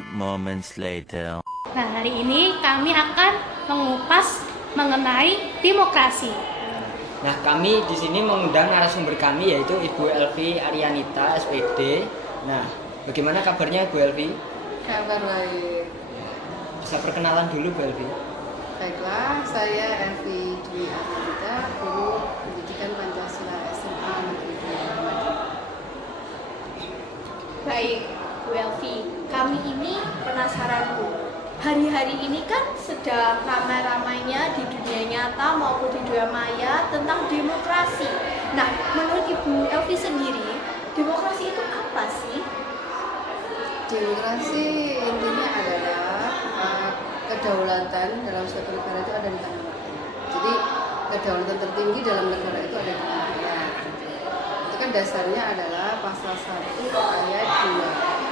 few moments later. Nah, hari ini kami akan mengupas mengenai demokrasi. Nah, kami di sini mengundang narasumber kami yaitu Ibu Elvi Arianita, SPD. Nah, bagaimana kabarnya Bu Elvi? Kabar baik. Bisa perkenalan dulu Bu Elvi. Baiklah, saya Elvi Dwi Arianita, Guru Pendidikan Pancasila SMA Negeri 2 Lumajang. Baik, Bu Elvi, kami ini penasaran Bu. Hari-hari ini kan sedang ramai-ramainya di dunia nyata maupun di dunia maya tentang demokrasi. Nah, menurut Ibu Elvi sendiri, demokrasi itu apa sih? Demokrasi intinya adalah kedaulatan dalam suatu negara itu ada di tangan rakyat. Jadi kedaulatan tertinggi dalam negara itu ada di tangan rakyat. Itu kan dasarnya adalah pasal 1 ayat 2.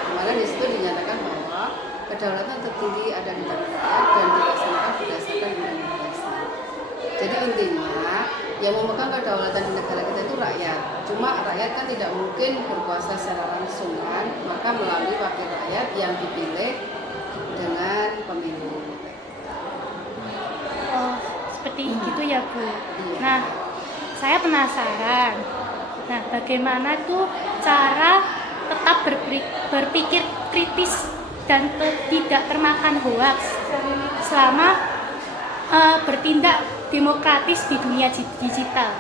Dimana di situ dinyatakan bahwa kedaulatan tertinggi ada di tangan rakyat dan dilaksanakan berdasarkan undang-undang dasar. Jadi intinya yang memegang kedaulatan di negara kita itu rakyat. Cuma rakyat kan tidak mungkin berkuasa secara langsung kan, maka melalui wakil rakyat yang dipilih dengan pemilu. Oh, seperti itu ya Bu. Nah, saya penasaran. Nah, bagaimana tuh cara tetap berpikir kritis dan tidak termakan hoaks selama bertindak demokratis di dunia digital?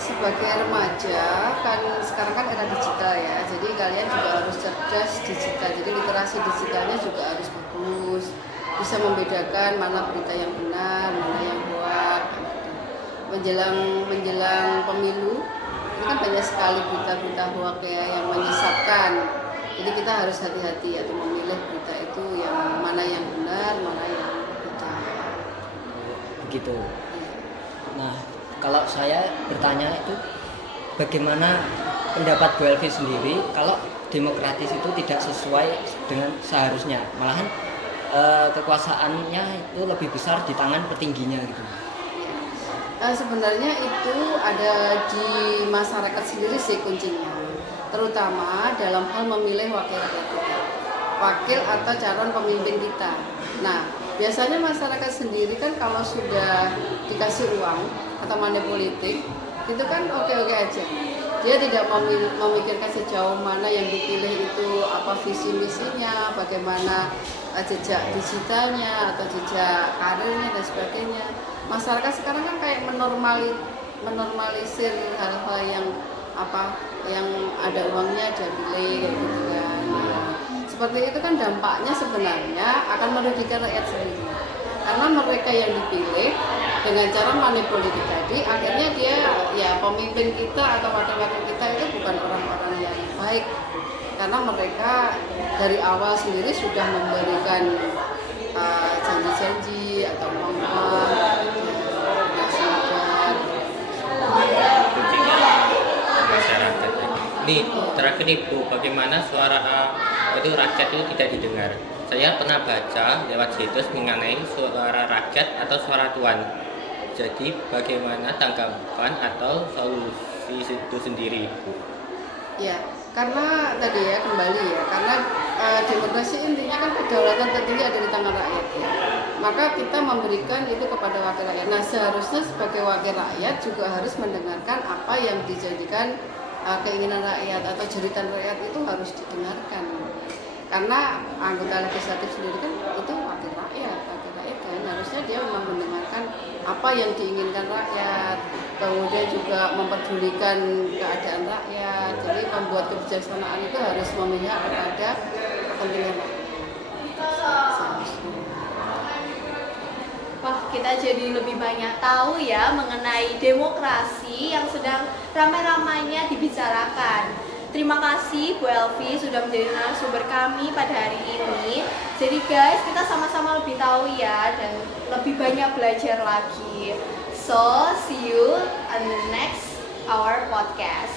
Sebagai remaja kan sekarang kan era digital ya, jadi kalian juga harus cerdas digital, jadi literasi digitalnya juga harus bagus, bisa membedakan mana berita yang benar, mana yang hoak. Menjelang pemilu ini kan banyak sekali berita-berita hoak ya yang menyesatkan, jadi kita harus hati-hati atau memilih berita itu yang mana yang benar, mana yang tidak. Begitu. Nah, kalau saya bertanya itu bagaimana pendapat Bu Elvi sendiri kalau demokratis itu tidak sesuai dengan seharusnya, malahan kekuasaannya itu lebih besar di tangan petingginya gitu. Sebenarnya itu ada di masyarakat sendiri sih kuncinya, terutama dalam hal memilih wakil rakyat kita, wakil atau calon pemimpin kita. Nah, biasanya masyarakat sendiri kan kalau sudah dikasih uang atau money politik itu kan oke-oke aja, dia tidak memikirkan sejauh mana yang dipilih itu apa visi misinya, bagaimana jejak digitalnya atau jejak karirnya dan sebagainya. Masyarakat sekarang kan kayak menormalisir hal-hal yang yang ada uangnya dia pilih kayak gitu kan. Nah, seperti itu kan dampaknya sebenarnya akan merugikan rakyat sendiri, karena mereka yang dipilih dengan cara manipulatif tadi akhirnya dia ya pemimpin kita atau wakil-wakil kita itu bukan orang-orang yang baik, karena mereka dari awal sendiri sudah memberikan janji-janji atau uang-uang masyarakat. Ini terakhir nih Bu, bagaimana suara itu rakyat itu tidak didengar? Saya pernah baca lewat situs mengenai suara rakyat atau suara tuan. Jadi bagaimana tanggapan atau solusi itu sendiri Bu? Ya, karena tadi ya kembali ya, karena demokrasi intinya kan kedaulatan tertinggi ada di tangan rakyat ya. Maka kita memberikan itu kepada wakil rakyat. Nah, seharusnya sebagai wakil rakyat juga harus mendengarkan apa yang dijadikan keinginan rakyat atau jeritan rakyat itu harus didengarkan. Karena anggota legislatif sendiri kan itu wakil rakyat kan harusnya dia memang mendengarkan apa yang diinginkan rakyat, kemudian juga memperdulikan keadaan rakyat. Jadi membuat kebijaksanaan itu harus memihak kepada kepentingan rakyat. Wah, kita jadi lebih banyak tahu ya mengenai demokrasi yang sedang ramai-ramainya dibicarakan. Terima kasih Bu Elvi sudah menjadi narasumber kami pada hari ini. Jadi guys, kita sama-sama lebih tahu ya dan lebih banyak belajar lagi. So, see you on the next our podcast.